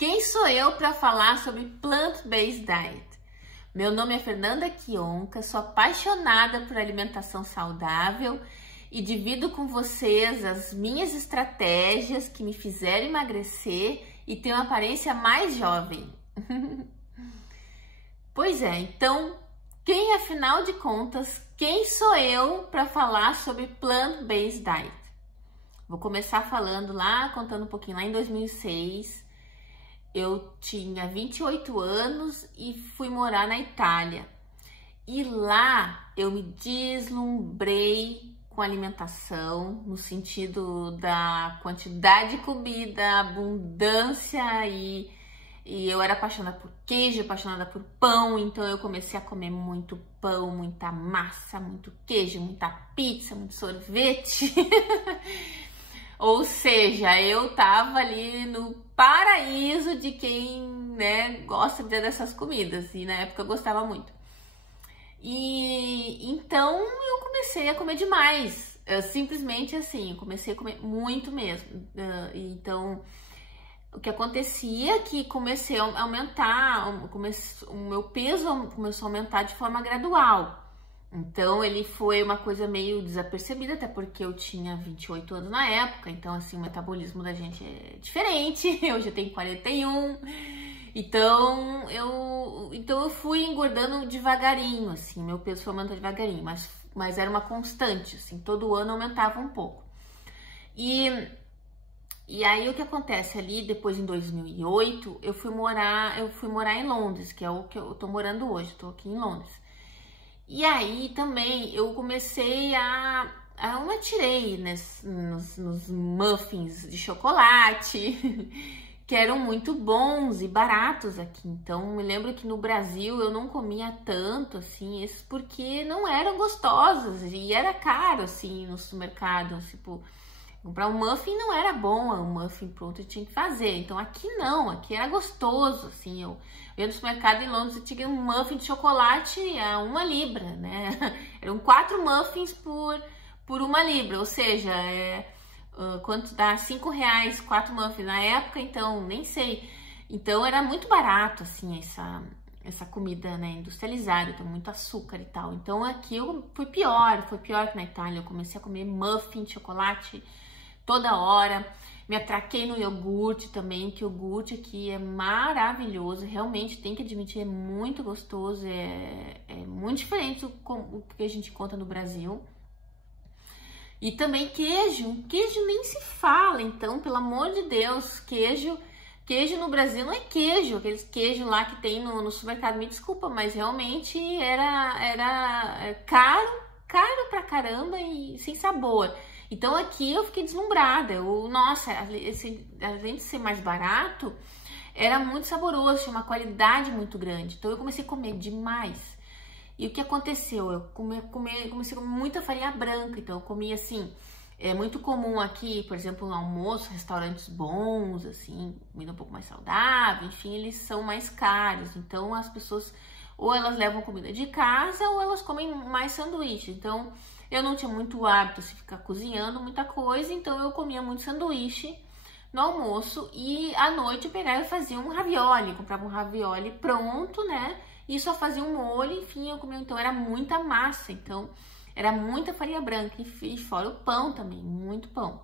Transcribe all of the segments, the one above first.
Quem sou eu para falar sobre Plant-Based Diet? Meu nome é Fernanda Kionka, sou apaixonada por alimentação saudável e divido com vocês as minhas estratégias que me fizeram emagrecer e ter uma aparência mais jovem. Pois é, então, afinal de contas, quem sou eu para falar sobre Plant-Based Diet? Vou começar contando um pouquinho. Lá em 2006, eu tinha 28 anos e fui morar na Itália. E lá eu me deslumbrei com alimentação, no sentido da quantidade de comida, abundância e eu era apaixonada por queijo, apaixonada por pão, então eu comecei a comer muito pão, muita massa, muito queijo, muita pizza, muito sorvete. Ou seja, eu tava ali no paraíso de quem, gosta dessas comidas, e na época eu gostava muito. E então eu comecei a comer demais, simplesmente assim, eu comecei a comer muito mesmo. Então, o que acontecia é que comecei a aumentar, o meu peso começou a aumentar de forma gradual. Então, ele foi uma coisa meio desapercebida, até porque eu tinha 28 anos na época, então, assim, o metabolismo da gente é diferente, eu já tenho 41, então eu fui engordando devagarinho, assim, meu peso foi aumentando devagarinho, mas era uma constante, assim, todo ano aumentava um pouco. E aí, o que acontece ali, depois em 2008, eu fui morar em Londres, que é o que eu tô morando hoje, tô aqui em Londres. E aí também eu comecei eu me atirei nos muffins de chocolate, que eram muito bons e baratos aqui. Então, me lembro que no Brasil eu não comia tanto, assim, esses porque não eram gostosos e era caro, assim, no supermercado, tipo, comprar um muffin não era bom, um muffin pronto eu tinha que fazer. Então aqui não, aqui era gostoso, assim, eu ia no supermercado em Londres e tinha um muffin de chocolate a 1 libra, né? Eram 4 muffins por 1 libra, ou seja, quanto dá? R$5, 4 muffins na época, então nem sei. Então era muito barato, assim, essa comida, industrializada, então muito açúcar e tal. Então aqui foi pior que na Itália. Eu comecei a comer muffin de chocolate toda hora. Me atraquei no iogurte também, que o iogurte aqui é maravilhoso, realmente tem que admitir, é muito gostoso, é muito diferente do que a gente conta no Brasil. E também queijo nem se fala, então, pelo amor de Deus, queijo no Brasil não é queijo, aqueles queijos lá que tem no supermercado, me desculpa, mas realmente era caro pra caramba e sem sabor. Então aqui eu fiquei deslumbrada, nossa, além de ser mais barato, era muito saboroso, tinha uma qualidade muito grande, então eu comecei a comer demais. E o que aconteceu? Eu comecei a comer muita farinha branca, então eu comia assim, é muito comum aqui, por exemplo, no almoço, restaurantes bons, assim, comida um pouco mais saudável, enfim, eles são mais caros, então as pessoas, ou elas levam comida de casa, ou elas comem mais sanduíche, então eu não tinha muito hábito de ficar cozinhando muita coisa, então eu comia muito sanduíche no almoço e à noite eu pegava e fazia um ravioli, comprava um ravioli pronto, e só fazia um molho, enfim, eu comia, então era muita massa, então era muita farinha branca e fora o pão também, muito pão.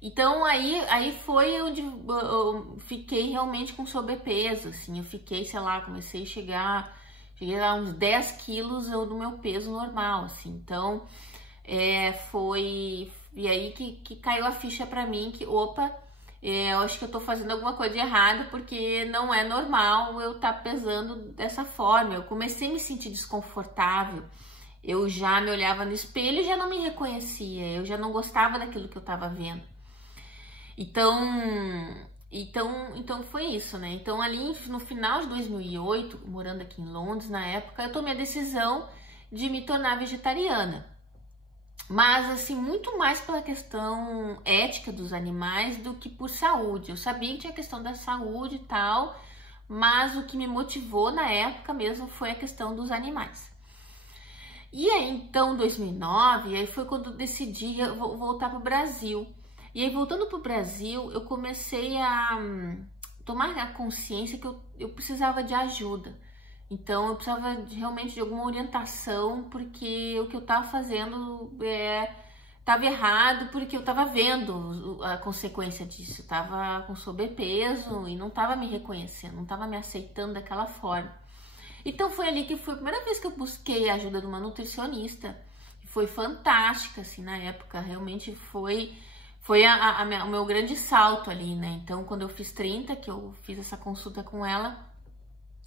Então aí foi onde eu fiquei realmente com sobrepeso, assim, eu fiquei, sei lá, cheguei a uns 10 quilos do meu peso normal, assim, então foi, e aí que caiu a ficha pra mim, que opa, eu acho que eu tô fazendo alguma coisa de errado, porque não é normal eu estar pesando dessa forma. Eu comecei a me sentir desconfortável, eu já me olhava no espelho e já não me reconhecia, eu já não gostava daquilo que eu tava vendo. Então foi isso, Então ali no final de 2008, morando aqui em Londres, na época, eu tomei a decisão de me tornar vegetariana. Mas assim, muito mais pela questão ética dos animais do que por saúde. Eu sabia que tinha a questão da saúde e tal, mas o que me motivou na época mesmo foi a questão dos animais. E aí, então, 2009, aí foi quando eu decidi voltar para o Brasil. E aí, voltando para o Brasil, eu comecei tomar a consciência que eu precisava de ajuda. Então, eu precisava realmente de alguma orientação, porque o que eu estava fazendo estava errado, porque eu estava vendo a consequência disso. Eu estava com sobrepeso e não estava me reconhecendo, não estava me aceitando daquela forma. Então, foi ali que foi a primeira vez que eu busquei a ajuda de uma nutricionista. Foi fantástica, assim, na época. Realmente foi o meu grande salto ali, né? Então, quando eu fiz 30, que eu fiz essa consulta com ela,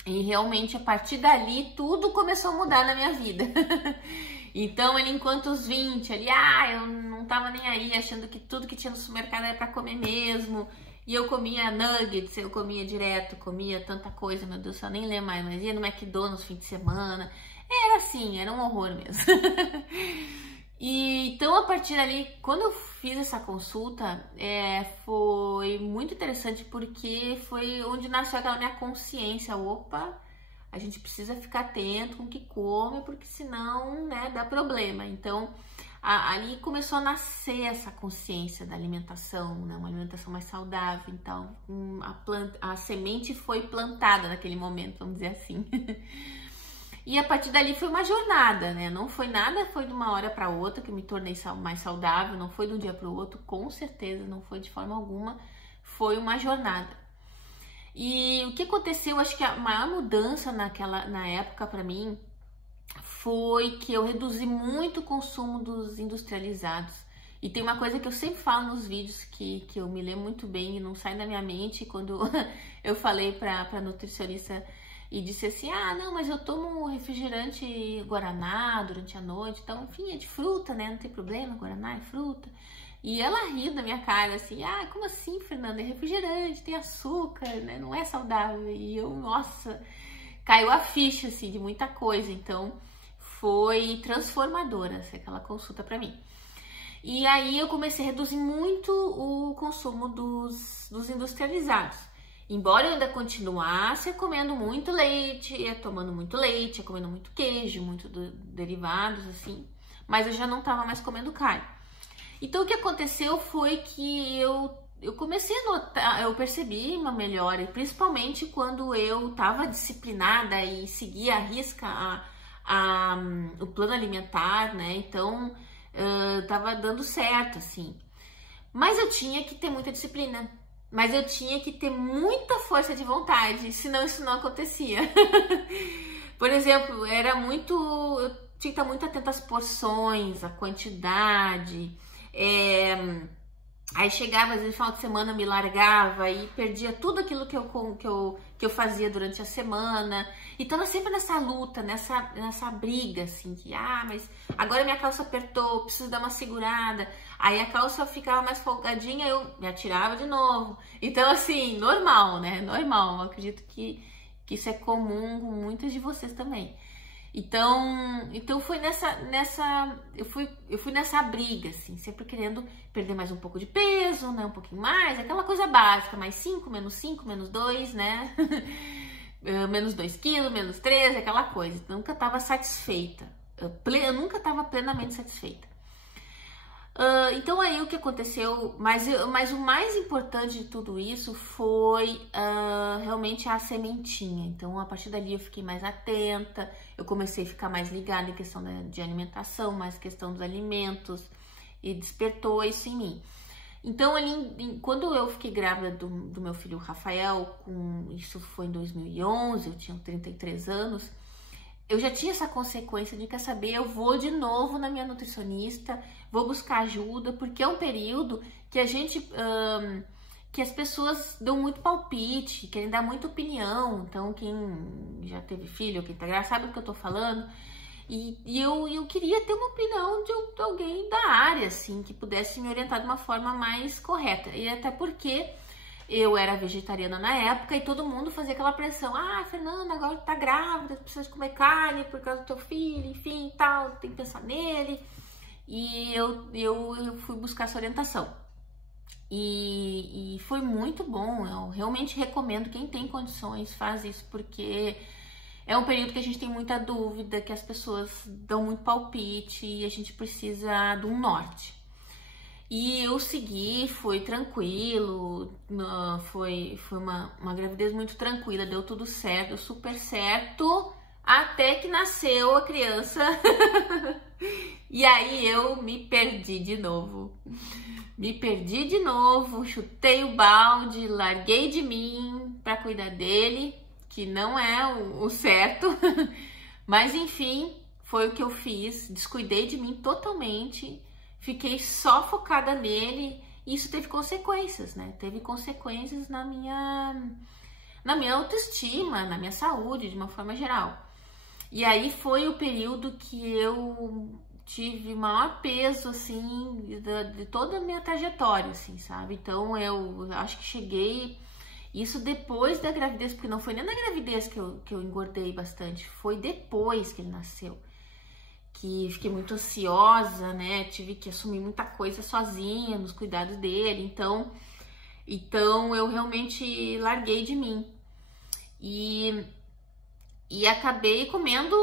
e realmente, a partir dali, tudo começou a mudar na minha vida. Então, ali, enquanto os 20, ali, eu não tava nem aí, achando que tudo que tinha no supermercado era pra comer mesmo. E eu comia nuggets, eu comia direto, comia tanta coisa, meu Deus, eu nem lembro mais, mas ia no McDonald's fim de semana. Era assim, era um horror mesmo. E então, a partir dali, quando eu fiz essa consulta, foi muito interessante, porque foi onde nasceu aquela minha consciência. Opa, a gente precisa ficar atento com o que come, porque senão, né, dá problema. Então, ali começou a nascer essa consciência da alimentação, né, uma alimentação mais saudável. Então, a semente foi plantada naquele momento, vamos dizer assim. E a partir dali foi uma jornada, né? Não foi nada, foi de uma hora para outra que eu me tornei mais saudável, não foi de um dia para o outro, com certeza, não foi de forma alguma, foi uma jornada. E o que aconteceu, acho que a maior mudança na época para mim, foi que eu reduzi muito o consumo dos industrializados. E tem uma coisa que eu sempre falo nos vídeos, que eu me lembro muito bem e não sai da minha mente, quando eu falei pra nutricionista e disse assim, não, mas eu tomo refrigerante Guaraná durante a noite, então, enfim, é de fruta, né, não tem problema, Guaraná é fruta. E ela riu da minha cara, assim, como assim, Fernanda, é refrigerante, tem açúcar, né, não é saudável. E eu, nossa, caiu a ficha, assim, de muita coisa. Então, foi transformadora aquela consulta pra mim. E aí eu comecei a reduzir muito o consumo dos industrializados. Embora eu ainda continuasse comendo muito leite, tomando muito leite, comendo muito queijo, muito derivados, assim, mas eu já não estava mais comendo carne. Então, o que aconteceu foi que eu comecei a notar, eu percebi uma melhora, principalmente quando eu estava disciplinada e seguia à risca o plano alimentar, né? Então, estava dando certo, assim. Mas eu tinha que ter muita disciplina. Mas eu tinha que ter muita força de vontade, senão isso não acontecia. Por exemplo, eu tinha que estar muito atenta às porções, à quantidade. Aí chegava, às vezes, no final de semana, eu me largava e perdia tudo aquilo que eu fazia durante a semana. E tava sempre nessa luta, nessa briga, assim, que, mas agora minha calça apertou, preciso dar uma segurada. Aí a calça ficava mais folgadinha, eu me atirava de novo. Então, assim, normal, né? Normal. Eu acredito que isso é comum com muitos de vocês também. Então foi eu fui nessa briga, assim, sempre querendo perder mais um pouco de peso, né? Um pouquinho mais, aquela coisa básica, mais 5, menos 2, né? Menos 2 quilos, menos 3, aquela coisa. Eu nunca estava satisfeita. Eu nunca estava plenamente satisfeita. Então aí o que aconteceu, mas o mais importante de tudo isso foi realmente a sementinha. Então a partir dali eu fiquei mais atenta, eu comecei a ficar mais ligada em questão de alimentação, mais questão dos alimentos, e despertou isso em mim. Então quando eu fiquei grávida do meu filho Rafael, isso foi em 2011, eu tinha 33 anos, eu já tinha essa consequência de, quer saber, eu vou de novo na minha nutricionista, vou buscar ajuda, porque é um período que que as pessoas dão muito palpite, querem dar muita opinião. Então, quem já teve filho, quem tá grávida, sabe do que eu tô falando. E eu queria ter uma opinião de alguém da área, assim, que pudesse me orientar de uma forma mais correta. E até porque eu era vegetariana na época e todo mundo fazia aquela pressão. Fernanda, agora tá grávida, precisa comer carne por causa do teu filho, enfim, tal, tem que pensar nele. E eu fui buscar essa orientação. E foi muito bom, eu realmente recomendo, quem tem condições, faz isso, porque é um período que a gente tem muita dúvida, que as pessoas dão muito palpite e a gente precisa de um norte. E eu segui, foi tranquilo, foi uma gravidez muito tranquila, deu tudo certo, deu super certo, até que nasceu a criança. E aí eu me perdi de novo. Me perdi de novo, chutei o balde, larguei de mim para cuidar dele, que não é o certo. Mas enfim, foi o que eu fiz, descuidei de mim totalmente, fiquei só focada nele, e isso teve consequências, né? Teve consequências na minha autoestima, na minha saúde, de uma forma geral. E aí foi o período que eu tive maior peso, assim, de toda a minha trajetória, assim, sabe? Então eu acho que cheguei, isso depois da gravidez, porque não foi nem na gravidez que eu engordei bastante, foi depois que ele nasceu, que fiquei muito ansiosa, né? Tive que assumir muita coisa sozinha, nos cuidados dele, então eu realmente larguei de mim. E acabei comendo,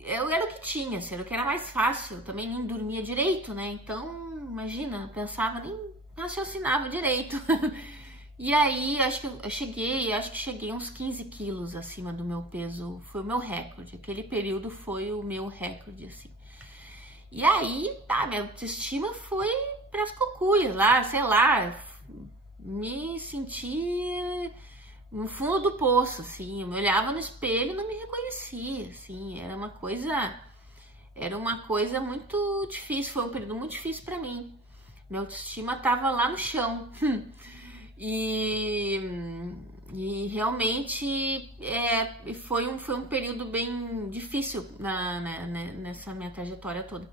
eu era o que tinha, assim, era o que era mais fácil, também nem dormia direito, né? Então, imagina, eu pensava, nem raciocinava direito. E aí, acho que eu cheguei uns 15 quilos acima do meu peso, foi o meu recorde, aquele período foi o meu recorde, assim. E aí, tá, minha autoestima foi pras cucuias lá, sei lá, me senti no fundo do poço, assim, eu me olhava no espelho e não me reconhecia, assim, era uma coisa muito difícil, foi um período muito difícil para mim, minha autoestima tava lá no chão, e realmente foi um período bem difícil nessa minha trajetória toda.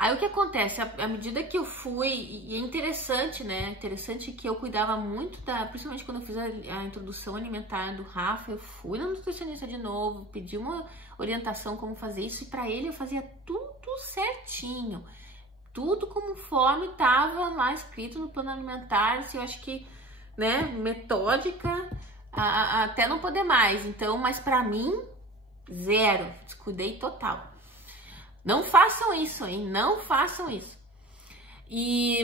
Aí o que acontece, à medida que eu fui, e é interessante, né? Interessante que eu cuidava muito principalmente quando eu fiz a introdução alimentar do Rafa, eu fui na nutricionista de novo, pedi uma orientação como fazer isso, e para ele eu fazia tudo certinho, tudo conforme estava lá escrito no plano alimentar, assim, eu acho que, né, metódica, até não poder mais. Então, mas para mim, zero, descuidei total. Não façam isso, hein? Não façam isso. E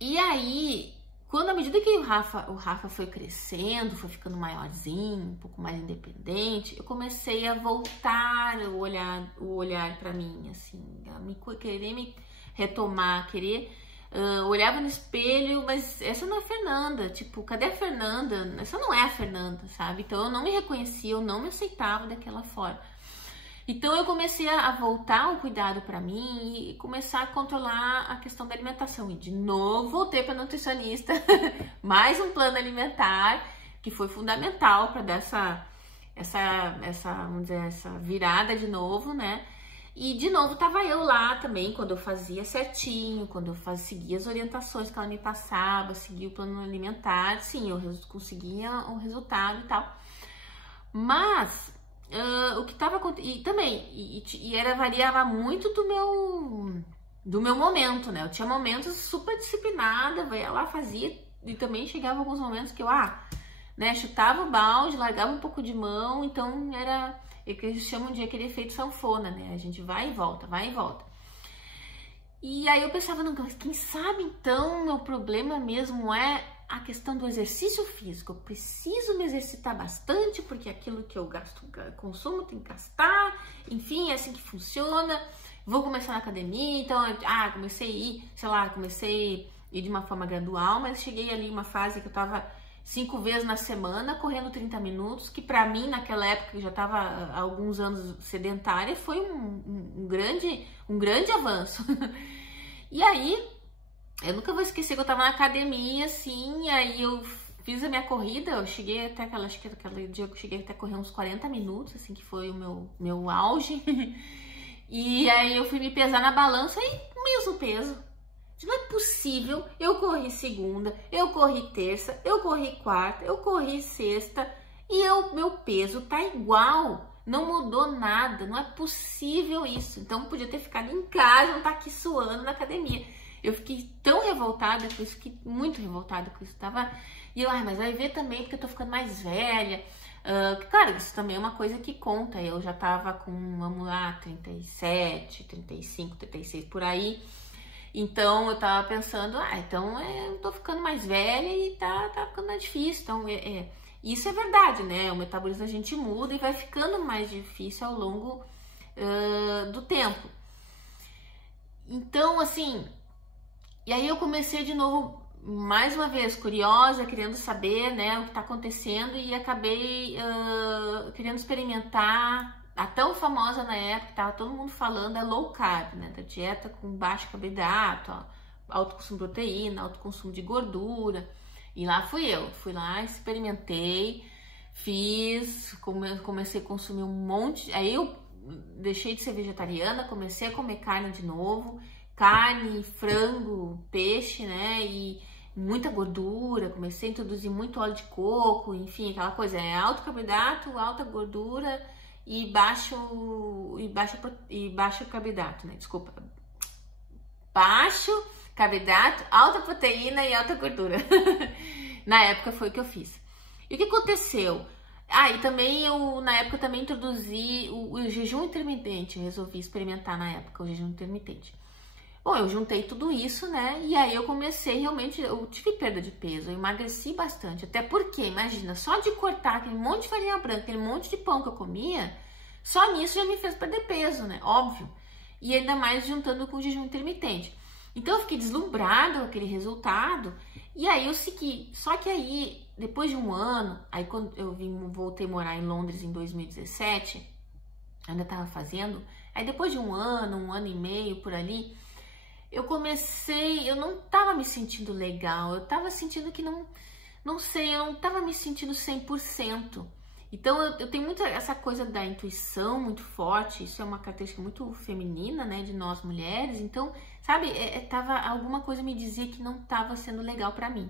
aí, à medida que o Rafa foi crescendo, foi ficando maiorzinho, um pouco mais independente, eu comecei a voltar o olhar para mim, assim, querer me retomar, olhava no espelho, mas essa não é a Fernanda, tipo, cadê a Fernanda? Essa não é a Fernanda, sabe? Então eu não me reconhecia, eu não me aceitava daquela forma. Então eu comecei a voltar o cuidado para mim e começar a controlar a questão da alimentação. E de novo voltei para nutricionista, mais um plano alimentar que foi fundamental para dar vamos dizer, essa virada de novo, né? E de novo tava eu lá também, quando eu fazia certinho, quando eu seguia as orientações que ela me passava, seguia o plano alimentar, sim, eu conseguia o resultado e tal. Mas o que estava acontecendo, e também, variava muito do meu momento, né? Eu tinha momentos super disciplinada, ia lá, fazia, e também chegava alguns momentos que eu, né, chutava o balde, largava um pouco de mão, então era o que eles chamam de aquele efeito sanfona, né? A gente vai e volta, vai e volta. E aí eu pensava, não, quem sabe então meu problema mesmo é a questão do exercício físico. Eu preciso me exercitar bastante, porque aquilo que eu consumo tem que gastar, enfim, é assim que funciona. Vou começar na academia, então, comecei a ir de uma forma gradual, mas cheguei ali uma fase que eu tava 5 vezes na semana, correndo 30 minutos, que pra mim, naquela época, que eu já tava há alguns anos sedentária, foi um grande avanço. E aí, eu nunca vou esquecer que eu tava na academia, assim, e aí eu fiz a minha corrida, eu cheguei até aquele dia que eu cheguei até a correr uns 40 minutos, assim, que foi o meu auge. E aí eu fui me pesar na balança e o mesmo peso. Não é possível, eu corri segunda, eu corri terça, eu corri quarta, eu corri sexta e meu peso tá igual, não mudou nada, não é possível isso. Então podia ter ficado em casa, não tá aqui suando na academia. Eu fiquei tão revoltada com isso, fiquei muito revoltada com isso. E eu, mas vai ver também porque eu tô ficando mais velha. Claro, isso também é uma coisa que conta. Eu já tava com, vamos lá, 37, 35, 36 por aí. Então eu tava pensando, então eu tô ficando mais velha e tá ficando mais difícil. Então isso é verdade, né? O metabolismo a gente muda e vai ficando mais difícil ao longo do tempo. Então, assim, e aí eu comecei de novo, mais uma vez, curiosa, querendo saber, né, o que tá acontecendo, e acabei querendo experimentar a tão famosa na época, tava todo mundo falando, a low carb, né, da dieta com baixo carboidrato, alto consumo de proteína, alto consumo de gordura. E lá fui lá, experimentei, fiz, comecei a consumir um monte, aí eu deixei de ser vegetariana, comecei a comer carne de novo, carne, frango, peixe, né, e muita gordura, comecei a introduzir muito óleo de coco, enfim, aquela coisa, alto carboidrato, alta gordura e baixo carboidrato, né, desculpa, baixo carboidrato, alta proteína e alta gordura. Na época foi o que eu fiz. E o que aconteceu? E também na época também introduzi o jejum intermitente, eu resolvi experimentar na época o jejum intermitente. Bom, eu juntei tudo isso, né, e aí eu comecei realmente, eu tive perda de peso, eu emagreci bastante, até porque, imagina, só de cortar aquele monte de farinha branca, aquele monte de pão que eu comia, só nisso já me fez perder peso, né, óbvio, e ainda mais juntando com o jejum intermitente. Então eu fiquei deslumbrada com aquele resultado, e aí eu segui, só que aí, depois de um ano, aí quando eu voltei a morar em Londres em 2017, ainda tava fazendo, aí depois de um ano e meio por ali, eu não tava me sentindo legal, eu tava sentindo que não sei, eu não tava me sentindo 100%. Então eu tenho muito essa coisa da intuição muito forte, isso é uma característica muito feminina, né, de nós mulheres. Então, sabe, tava, alguma coisa me dizia que não tava sendo legal pra mim.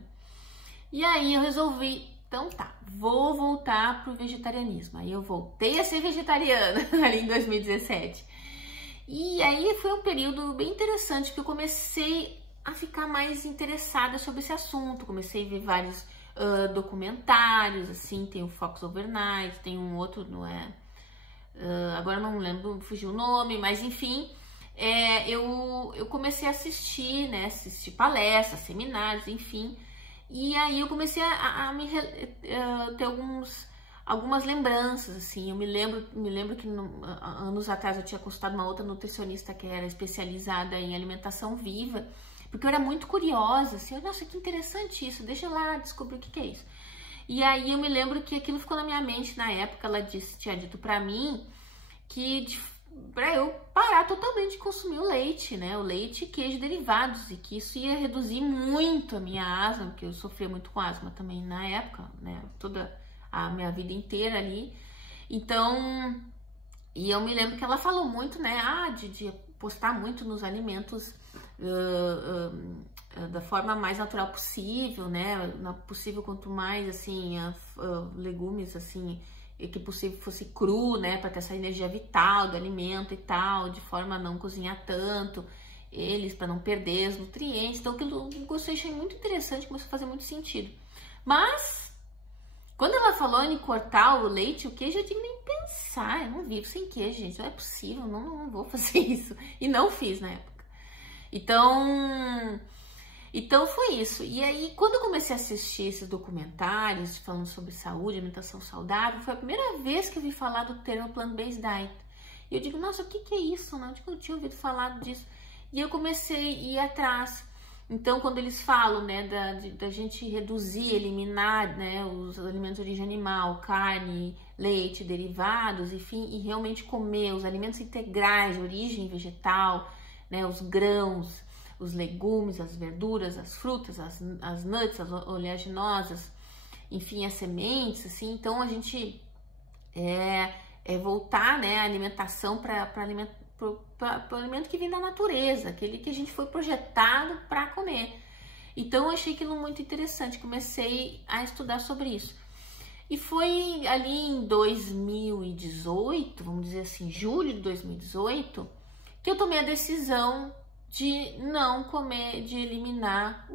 E aí eu resolvi, então tá, vou voltar pro vegetarianismo. Aí eu voltei a ser vegetariana ali em 2017. E aí foi um período bem interessante, porque eu comecei a ficar mais interessada sobre esse assunto. Comecei a ver vários documentários, assim, tem o Fox Overnight, tem um outro, não é? Agora não lembro, fugiu o nome, mas enfim, eu comecei a assistir, né? Assistir palestras, seminários, enfim. E aí eu comecei a ter algumas lembranças, assim. Eu me lembro que anos atrás eu tinha consultado uma outra nutricionista que era especializada em alimentação viva, porque eu era muito curiosa, assim, nossa, que interessante isso, deixa eu lá descobrir o que é isso. E aí eu me lembro que aquilo ficou na minha mente na época, ela tinha dito pra mim que pra eu parar totalmente de consumir o leite, né, o leite e queijo derivados, e que isso ia reduzir muito a minha asma, porque eu sofria muito com asma também na época, né, toda a minha vida inteira ali. Então, e eu me lembro que ela falou muito, né, de apostar muito nos alimentos da forma mais natural possível, né, possível quanto mais, assim, legumes, assim, que possível fosse cru, né, para ter essa energia vital do alimento e tal, de forma a não cozinhar tanto eles, para não perder os nutrientes. Então, aquilo eu achei muito interessante, começou a fazer muito sentido. Mas quando ela falou em cortar o leite e o queijo, eu digo, nem pensar, eu não vivo sem queijo, gente, não é possível, não vou fazer isso. E não fiz na época. Então foi isso. E aí, quando eu comecei a assistir esses documentários falando sobre saúde, alimentação saudável, foi a primeira vez que eu vi falar do termo plant-based diet. E eu digo, nossa, o que é isso? Não, eu tinha ouvido falar disso. E eu comecei a ir atrás. Então, quando eles falam, né, da gente reduzir, eliminar, né, os alimentos de origem animal, carne, leite, derivados, enfim, e realmente comer os alimentos integrais de origem vegetal, né, os grãos, os legumes, as verduras, as frutas, as nuts, as oleaginosas, enfim, as sementes, assim. Então, a gente voltar, né, a alimentação para o alimento que vem da natureza, aquele que a gente foi projetado para comer. Então eu achei aquilo muito interessante, comecei a estudar sobre isso. E foi ali em 2018, vamos dizer assim, julho de 2018, que eu tomei a decisão de não comer, de eliminar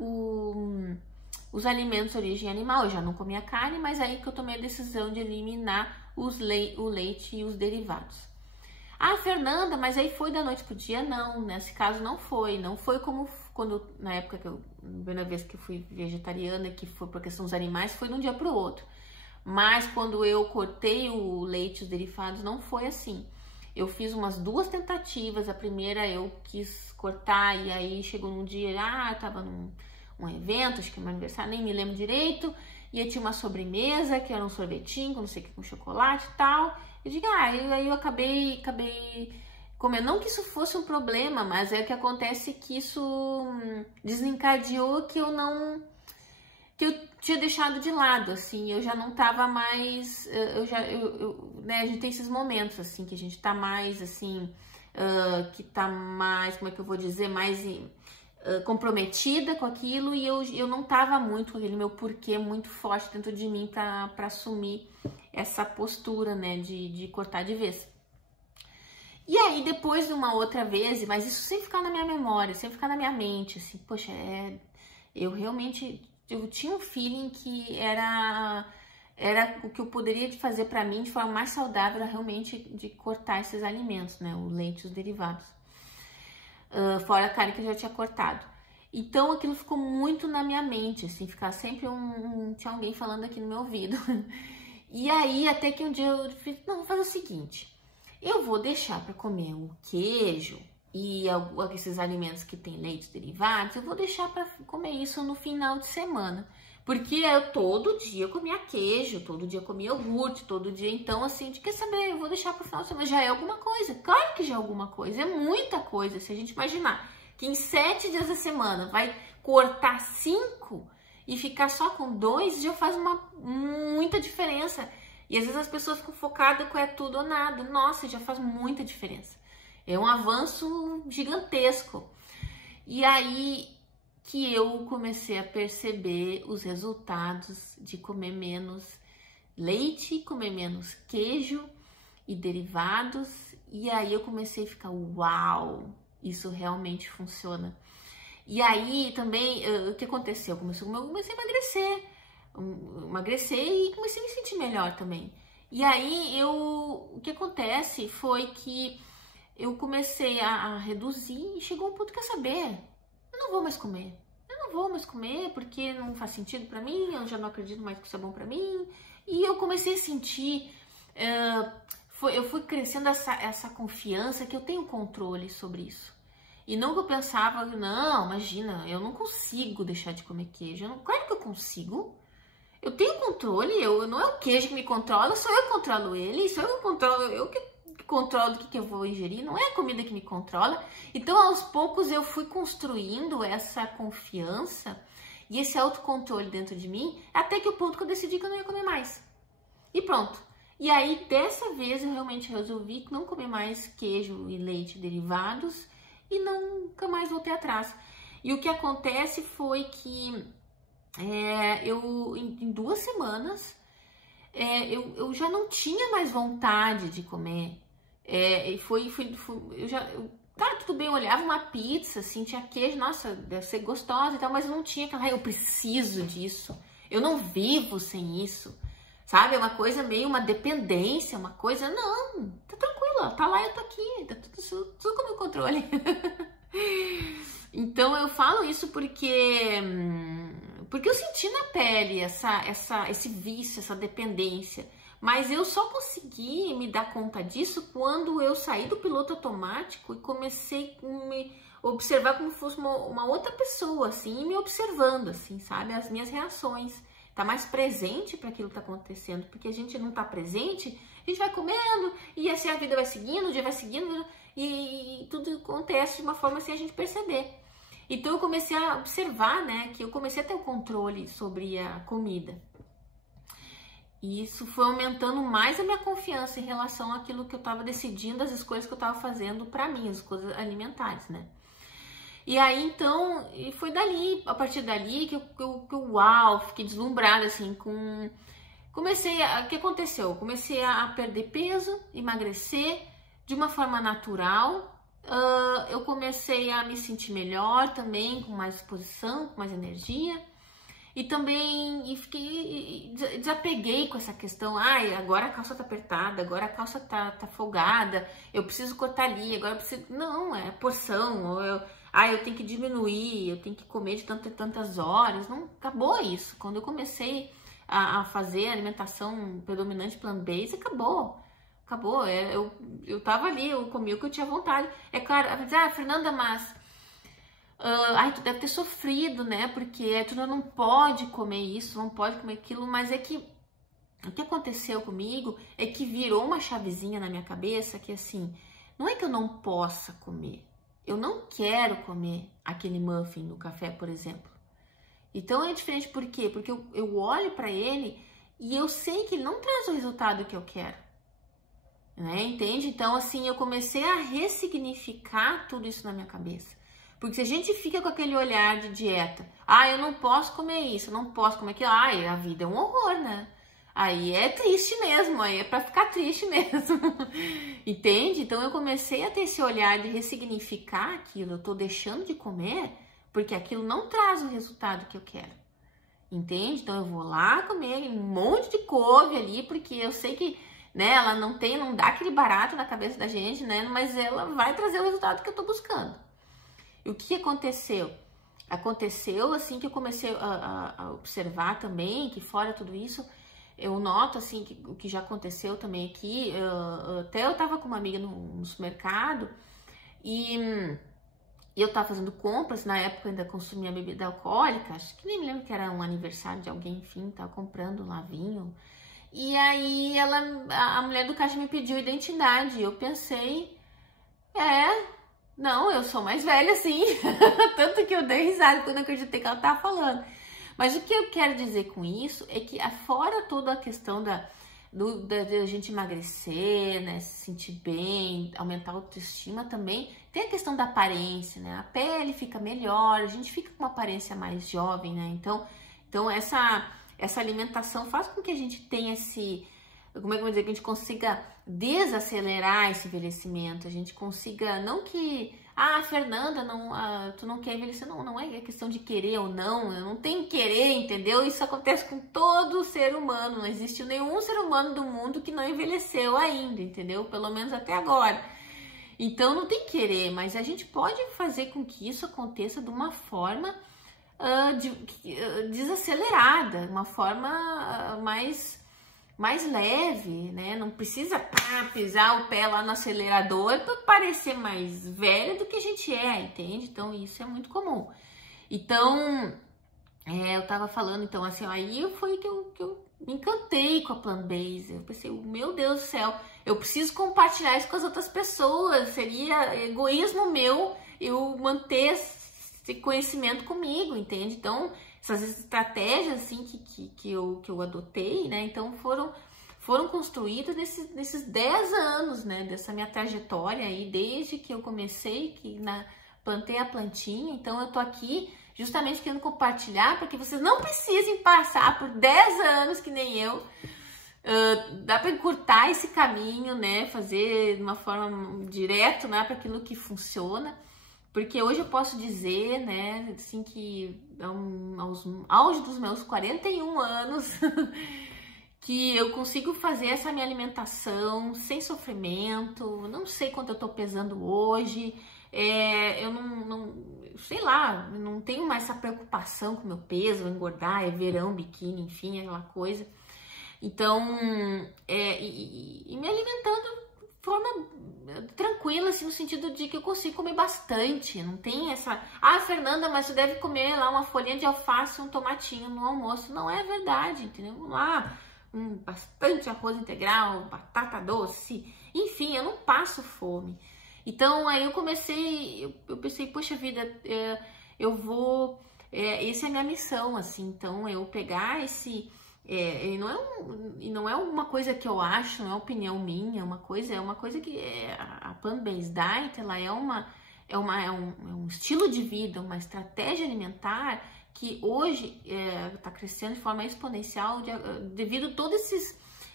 os alimentos de origem animal. Eu já não comia carne, mas aí que eu tomei a decisão de eliminar o leite e os derivados. Ah, Fernanda, mas aí foi da noite pro dia? Não, nesse caso não foi como na época a primeira vez que eu fui vegetariana, que foi por questão dos animais, foi de um dia para o outro. Mas quando eu cortei o leite e os derivados, não foi assim. Eu fiz umas 2 tentativas. A primeira eu quis cortar e aí chegou num dia, eu tava num evento, acho que é meu aniversário, nem me lembro direito. E aí tinha uma sobremesa, que era um sorvetinho, com não sei o que, com chocolate e tal. Eu digo, aí eu acabei comendo. Não que isso fosse um problema, mas é que acontece que isso desencadeou que eu tinha deixado de lado, assim, eu já não tava mais, né, a gente tem esses momentos, assim, que a gente tá mais, assim, que tá mais, como é que eu vou dizer, mais comprometida com aquilo, e eu não tava muito com aquele meu porquê muito forte dentro de mim pra assumir essa postura, né, de cortar de vez. E aí, depois de uma outra vez, mas isso sem ficar na minha memória, sem ficar na minha mente, assim, poxa, eu realmente... Eu tinha um feeling que era o que eu poderia fazer para mim de forma mais saudável, era realmente de cortar esses alimentos, né? O leite e os derivados. Fora a carne que eu já tinha cortado. Então aquilo ficou muito na minha mente, assim, ficar sempre tinha alguém falando aqui no meu ouvido. E aí, até que um dia eu fiz, não, vou fazer o seguinte, eu vou deixar para comer o queijo e esses alimentos que tem leite derivados, eu vou deixar para comer isso no final de semana. Porque eu todo dia comia queijo, todo dia comia iogurte, todo dia, então assim, quer saber, eu vou deixar para o final de semana, já é alguma coisa. Claro que já é alguma coisa, é muita coisa. Se a gente imaginar que em 7 dias da semana vai cortar 5 e ficar só com 2, já faz muita diferença. E às vezes as pessoas ficam focadas com tudo ou nada. Nossa, já faz muita diferença. É um avanço gigantesco. E aí que eu comecei a perceber os resultados de comer menos leite, comer menos queijo e derivados. E aí eu comecei a ficar, uau, isso realmente funciona. E aí também, o que aconteceu? Eu comecei a emagrecer e comecei a me sentir melhor também. E aí o que acontece foi que eu comecei a reduzir e chegou um ponto, quer saber? Eu não vou mais comer. Eu não vou mais comer porque não faz sentido pra mim, eu já não acredito mais que isso é bom pra mim. E eu comecei a sentir, eu fui crescendo essa confiança que eu tenho controle sobre isso. E não que eu pensava, não, imagina, eu não consigo deixar de comer queijo. Claro que eu consigo. Eu tenho controle, não é o queijo que me controla, sou eu que controlo ele, sou eu que controlo, eu que controlo do que eu vou ingerir, não é a comida que me controla. Então, aos poucos, eu fui construindo essa confiança e esse autocontrole dentro de mim, até que o ponto que eu decidi que eu não ia comer mais. E pronto. E aí, dessa vez, eu realmente resolvi não comer mais queijo e leite derivados e nunca mais voltei atrás. E o que acontece foi que eu, em 2 semanas, eu já não tinha mais vontade de comer. Cara, tudo bem, eu olhava uma pizza, assim, tinha queijo, nossa, deve ser gostosa e tal, mas eu não tinha aquela, eu preciso disso, eu não vivo sem isso, sabe? É uma coisa meio uma dependência, uma coisa, não, tá tranquila, tá lá, eu tô aqui, tá tudo com o meu controle. Então eu falo isso porque eu senti na pele esse vício, essa dependência. Mas eu só consegui me dar conta disso quando eu saí do piloto automático e comecei a me observar como se fosse uma outra pessoa, assim, e me observando, assim, sabe? As minhas reações. Tá mais presente para aquilo que tá acontecendo, porque a gente não tá presente, a gente vai comendo, e assim a vida vai seguindo, o dia vai seguindo, e tudo acontece de uma forma sem a gente perceber. Então eu comecei a observar, né, que eu comecei a ter o controle sobre a comida. E isso foi aumentando mais a minha confiança em relação àquilo que eu estava decidindo, as escolhas que eu estava fazendo para mim, as coisas alimentares, né? E aí, então, e foi dali, a partir dali, que eu fiquei deslumbrada, assim, o que aconteceu? Eu comecei a perder peso, emagrecer de uma forma natural, eu comecei a me sentir melhor também, com mais disposição, com mais energia. E também desapeguei com essa questão, agora a calça tá apertada, agora a calça tá folgada, eu preciso cortar ali, agora eu preciso... Não, é porção, eu tenho que diminuir, eu tenho que comer de tantas e tantas horas. Não, acabou isso. Quando eu comecei a fazer alimentação predominante plant-based, acabou. Acabou. Eu tava ali, eu comia o que eu tinha vontade. É claro, Fernanda, mas tu deve ter sofrido, né? Porque tu não pode comer isso, não pode comer aquilo, mas é que o que aconteceu comigo é que virou uma chavezinha na minha cabeça que assim, não é que eu não possa comer, eu não quero comer aquele muffin no café, por exemplo. Então é diferente, por quê? Porque eu olho para ele e eu sei que ele não traz o resultado que eu quero, né? Entende? Então assim, eu comecei a ressignificar tudo isso na minha cabeça. Porque se a gente fica com aquele olhar de dieta, eu não posso comer isso, eu não posso comer aquilo, a vida é um horror, né? Aí é triste mesmo, aí é pra ficar triste mesmo, entende? Então eu comecei a ter esse olhar de ressignificar aquilo, eu tô deixando de comer porque aquilo não traz o resultado que eu quero, entende? Então eu vou lá comer um monte de couve ali, porque eu sei que, né, ela não dá aquele barato na cabeça da gente, né, mas ela vai trazer o resultado que eu tô buscando. E o que aconteceu? Aconteceu assim que eu comecei a observar também, que fora tudo isso, eu noto assim que o que já aconteceu também aqui, até eu tava com uma amiga no supermercado e eu tava fazendo compras, na época eu ainda consumia bebida alcoólica, acho que nem me lembro que era um aniversário de alguém, enfim, tava comprando lá vinho. E aí a mulher do caixa me pediu identidade, eu pensei, não, eu sou mais velha sim, tanto que eu dei risada quando eu acreditei que ela tava falando. Mas o que eu quero dizer com isso é que fora toda a questão da gente emagrecer, né, se sentir bem, aumentar a autoestima também, tem a questão da aparência, né? A pele fica melhor, a gente fica com uma aparência mais jovem, né? Então essa alimentação faz com que a gente tenha como é que eu vou dizer, que a gente consiga desacelerar esse envelhecimento, a gente consiga, não que, Fernanda, tu não quer envelhecer, não é questão de querer ou não, eu não tenho que querer, entendeu? Isso acontece com todo ser humano, não existe nenhum ser humano do mundo que não envelheceu ainda, entendeu? Pelo menos até agora. Então não tem querer, mas a gente pode fazer com que isso aconteça de uma forma desacelerada, uma forma mais leve, né? Não precisa pisar o pé lá no acelerador para parecer mais velha do que a gente é, entende? Então isso é muito comum. Então eu tava falando, então assim, aí foi que eu me encantei com a plant-based. Eu pensei, meu Deus do céu, eu preciso compartilhar isso com as outras pessoas. Seria egoísmo meu eu manter esse conhecimento comigo, entende? Então essas estratégias assim que eu adotei, né? Então foram construídas nesses 10 anos, né? Dessa minha trajetória aí, desde que eu comecei, plantei a plantinha. Então eu tô aqui justamente querendo compartilhar para que vocês não precisem passar por 10 anos que nem eu. Dá para encurtar esse caminho, né? Fazer de uma forma direta, né? Para aquilo que funciona. Porque hoje eu posso dizer, né, assim, que aos auge dos meus 41 anos, que eu consigo fazer essa minha alimentação sem sofrimento, não sei quanto eu tô pesando hoje, eu sei lá, não tenho mais essa preocupação com o meu peso, engordar, verão, biquíni, enfim, aquela coisa. Então, e me alimentando de forma tranquila, assim, no sentido de que eu consigo comer bastante, não tem essa, Fernanda, mas você deve comer lá uma folhinha de alface e um tomatinho no almoço. Não é verdade, entendeu? Bastante arroz integral, batata doce, enfim, eu não passo fome. Então aí eu pensei, poxa vida, essa é a minha missão, assim, então eu pegar e não é uma coisa que eu acho, não é opinião minha, é uma coisa que a plant-based diet, ela é um estilo de vida, uma estratégia alimentar que hoje está crescendo de forma exponencial devido a todos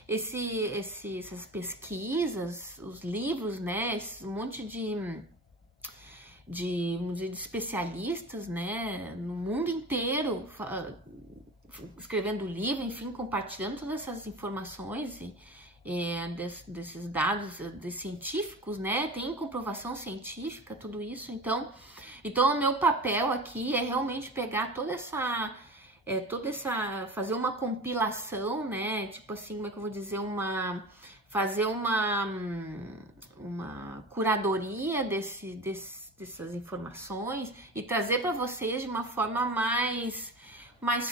essas pesquisas, os livros, né, esse monte de especialistas, da no mundo inteiro escrevendo livro, enfim, compartilhando todas essas informações desses dados científicos, né? Tem comprovação científica, tudo isso. Então, Então, o meu papel aqui é realmente pegar fazer uma compilação, né? Tipo assim, como é que eu vou dizer? Fazer uma curadoria dessas informações e trazer para vocês de uma forma mais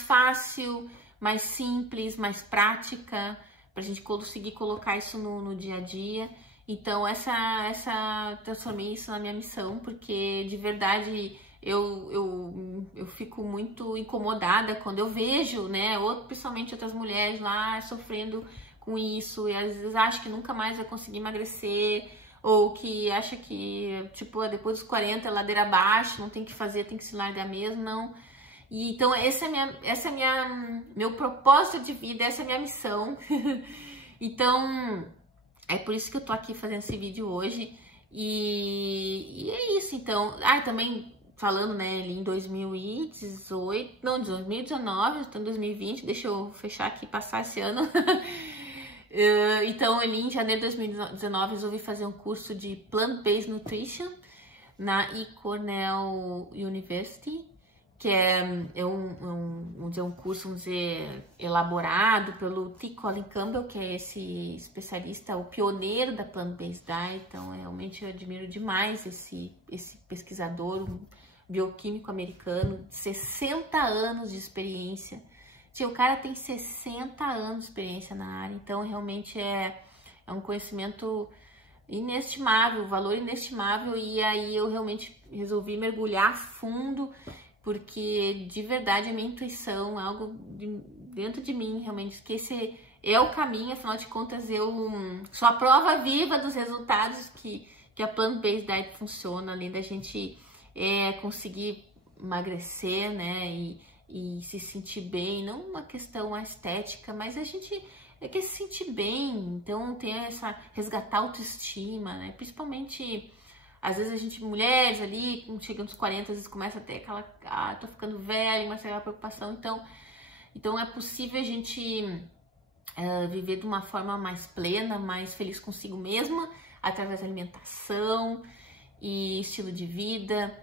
fácil, mais simples, mais prática, para a gente conseguir colocar isso no dia a dia. Então, transformei isso na minha missão, porque de verdade eu fico muito incomodada quando eu vejo, né, principalmente outras mulheres lá sofrendo com isso, e às vezes acha que nunca mais vai conseguir emagrecer, ou que acha que, tipo, depois dos 40 ladeira abaixo, não tem que fazer, tem que se largar mesmo, não. E então meu propósito de vida, essa é a minha missão. Então, é por isso que eu tô aqui fazendo esse vídeo hoje. E é isso, então. Também falando, né, ali em 2018, não, 2019, estou em 2020, deixa eu fechar aqui, passar esse ano. Então, ali em janeiro de 2019, resolvi fazer um curso de Plant-Based Nutrition na Cornell University, que é um curso, vamos dizer, elaborado pelo T. Colin Campbell, que é esse especialista, o pioneiro da Plant-Based Diet. Então, realmente eu admiro demais esse pesquisador, um bioquímico americano, 60 anos de experiência. O cara tem 60 anos de experiência na área, então realmente é um conhecimento inestimável, valor inestimável, e aí eu realmente resolvi mergulhar fundo, porque de verdade a minha intuição é algo dentro de mim, realmente, que esse é o caminho. Afinal de contas, eu sou a prova viva dos resultados que a Plant-Based Diet funciona, além da gente conseguir emagrecer, né, e se sentir bem, não uma questão estética, mas a gente quer se sentir bem, então tem resgatar a autoestima, né, principalmente, às vezes a gente, mulheres ali, chegando aos 40, às vezes começa a ter aquela, tô ficando velha, mas aquela preocupação, então é possível a gente viver de uma forma mais plena, mais feliz consigo mesma, através da alimentação e estilo de vida.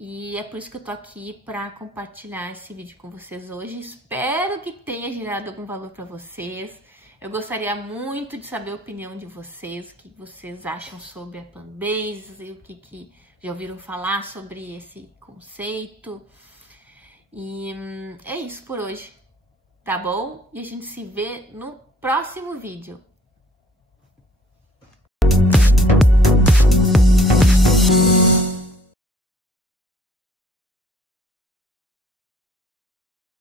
E é por isso que eu tô aqui para compartilhar esse vídeo com vocês hoje. Espero que tenha gerado algum valor para vocês. Eu gostaria muito de saber a opinião de vocês, o que vocês acham sobre a Plant-Based, o que já ouviram falar sobre esse conceito. E é isso por hoje, tá bom? E a gente se vê no próximo vídeo.